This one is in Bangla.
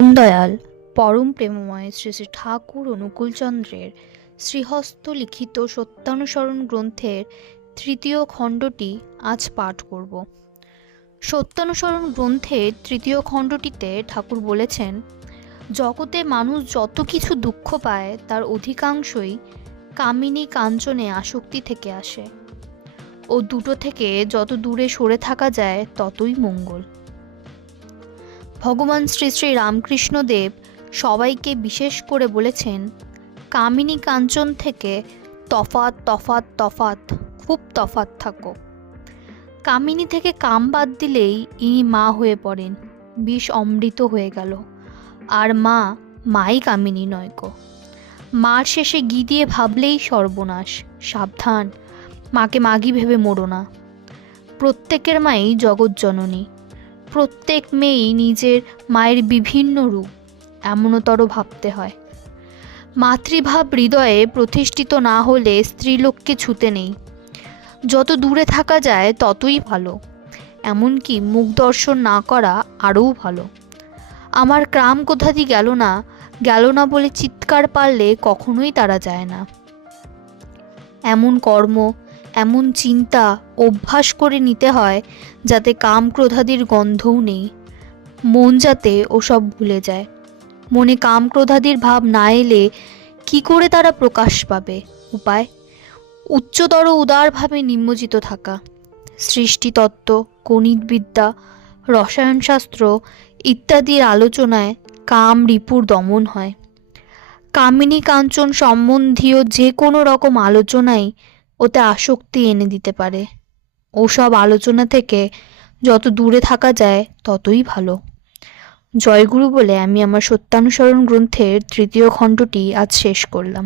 দয়াল পরম প্রেমময় শ্রী শ্রী ঠাকুর অনুকূলচন্দ্রের শ্রীহস্ত লিখিত সত্যানুসরণ গ্রন্থের তৃতীয় খণ্ডটি আজ পাঠ করব। সত্যানুসরণ গ্রন্থের তৃতীয় খণ্ডটিতে ঠাকুর বলেছেন, জগতে মানুষ যত কিছু দুঃখ পায় তার অধিকাংশই কামিনী কাঞ্চনে আসক্তি থেকে আসে ও দুটো থেকে যত দূরে সরে থাকা যায় ততই মঙ্গল। ভগবান শ্রী শ্রী রামকৃষ্ণদেব সবাইকে বিশেষ করে বলেছেন, কামিনী কাঞ্চন থেকে তফাৎ তফাৎ তফাৎ, খুব তফাৎ থাকো। কামিনী থেকে কাম বাদ দিলেই ইনি মা হয়ে পড়েন, বিষ অমৃত হয়ে গেল। আর মাই কামিনী নয়কো। মার শেষে ঘি দিয়ে ভাবলেই সর্বনাশ। সাবধান, মাকে মাগি ভেবে মোড়ো না। প্রত্যেকের মাই জগৎজননী। প্রত্যেক মেয়েই নিজের মায়ের বিভিন্ন রূপ, এমনতর ভাবতে হয়। মাতৃভাব হৃদয়ে প্রতিষ্ঠিত না হলে স্ত্রীলোককে ছুতে নেই। যত দূরে থাকা যায় ততই ভালো, এমনকি মুখ দর্শন না করা আরও ভালো। আমার ক্রাম কোথাদি গেল না বলে চিৎকার পারলে কখনোই তারা যায় না। এমন কর্ম, এমন চিন্তা অভ্যাস করে নিতে হয় যাতে কাম ক্রোধাদির গন্ধও নেই। মন যাতে ওসব ভুলে যায়। মনে কাম ক্রোধাদির ভাব না এলে কি করে তারা প্রকাশ পাবে? উপায় উচ্চতর উদারভাবে নিমজ্জিত থাকা। সৃষ্টিতত্ত্ব, গণিতবিদ্যা, রসায়নশাস্ত্র ইত্যাদির আলোচনায় কাম রিপুর দমন হয়। কামিনী কাঞ্চন সম্বন্ধীয় যে কোনো রকম আলোচনাই ওতে আসক্তি এনে দিতে পারে। ওসব আলোচনা থেকে যত দূরে থাকা যায় ততই ভালো। জয়গুরু বলে আমি আমার সত্যানুসরণ গ্রন্থের তৃতীয় খণ্ডটি আজ শেষ করলাম।